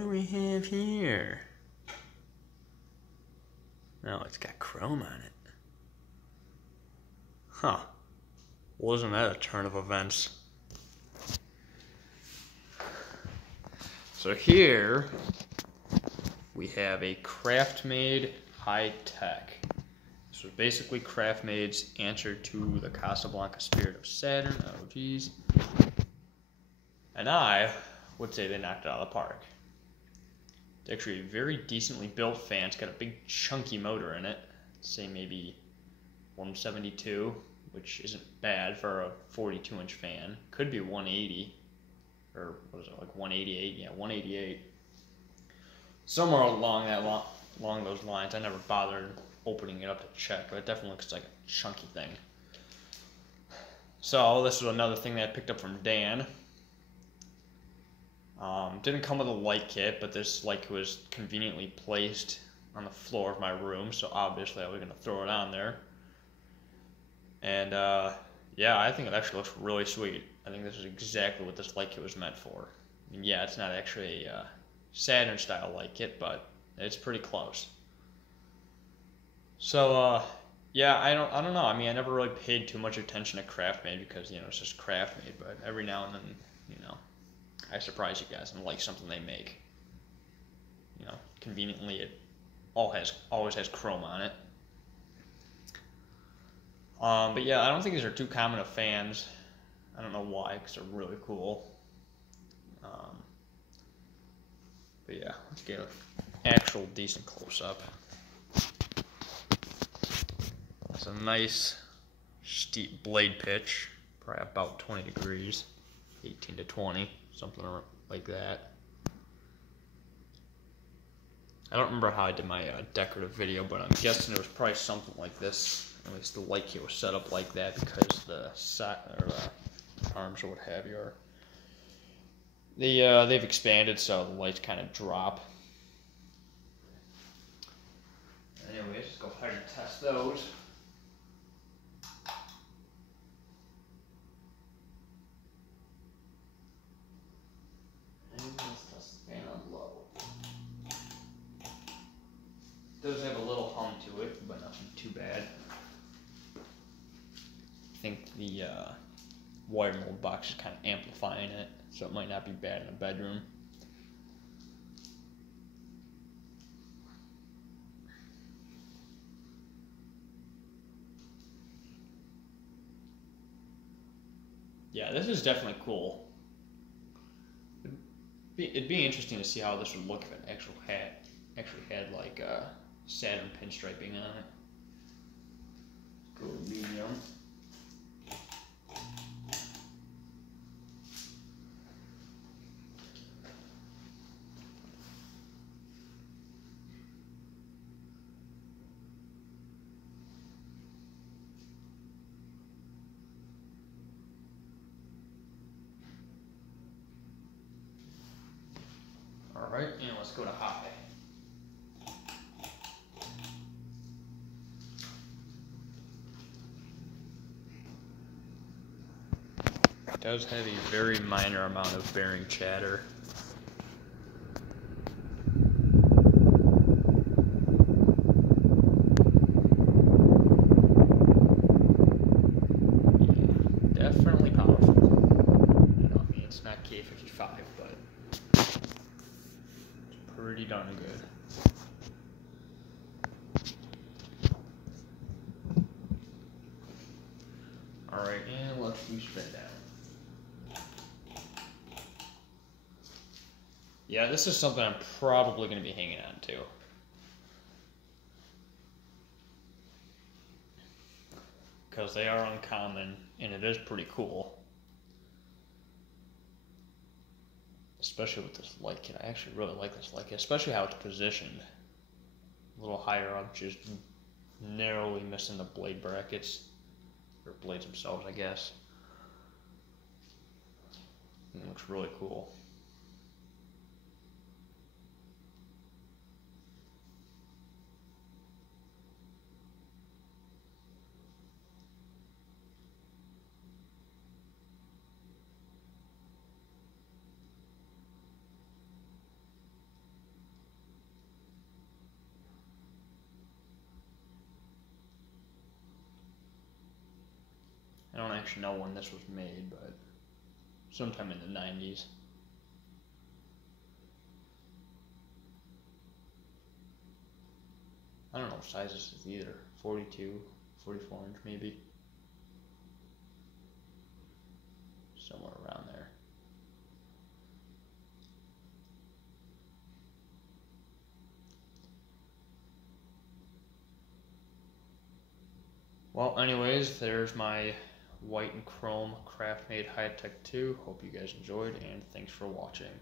do we have here? Oh, it's got chrome on it. Huh. Wasn't that a turn of events? So here we have a Craftmade High Tech. This was basically Craftmade's answer to the Casablanca Spirit of Saturn. Oh geez. And I would say they knocked it out of the park. It's actually a very decently built fan. It's got a big chunky motor in it. Say maybe 172, which isn't bad for a 42-inch fan. Could be 180, or what is it, like 188? Yeah, 188. Somewhere along those lines. I never bothered opening it up to check, but it definitely looks like a chunky thing. So this was another thing that I picked up from Dan. Didn't come with a light kit, but this light kit was conveniently placed on the floor of my room, so obviously I was going to throw it on there. And yeah, I think it actually looks really sweet. I think this is exactly what this light kit was meant for. I mean, yeah, it's not actually a Saturn style light kit, but it's pretty close. So yeah, I don't know. I mean, I never really paid too much attention to Craftmade because, you know, it's just Craftmade, but every now and then, you know, I surprise you guys and like something they make. You know, conveniently it always has chrome on it. But yeah, I don't think these are too common of fans. I don't know why, because they're really cool. But yeah, let's get an actual decent close-up. It's a nice steep blade pitch, probably about 20 degrees, 18 to 20, something like that. I don't remember how I did my decorative video, but I'm guessing it was probably something like this. At least the light kit was set up like that because the arms or what have you are they've expanded, so the lights kind of drop. Anyways, let's go ahead and test those. And let's test the fan on low. Does have a little hum to it, but nothing too bad. I think the wire mold box is kind of amplifying it, so it might not be bad in a bedroom. Yeah, this is definitely cool. It'd be interesting to see how this would look if it actually had like Saturn pinstriping on it. Go medium. Alright, and let's go to high. It does have a very minor amount of bearing chatter. Yeah, definitely powerful. You know, I mean, it's not K55, but it's pretty darn good. Alright, and let's do spin down. Yeah, this is something I'm probably going to be hanging on to. Because they are uncommon, and it is pretty cool. Especially with this light kit. I actually really like this light kit, especially how it's positioned. A little higher up, just narrowly missing the blade brackets. Or blades themselves, I guess. It looks really cool. actually know when this was made, but sometime in the 90s. I don't know what size this is either. 42, 44 inch maybe. Somewhere around there. Well, anyways, there's my white and chrome Craftmade High Tech 2. Hope you guys enjoyed, and thanks for watching.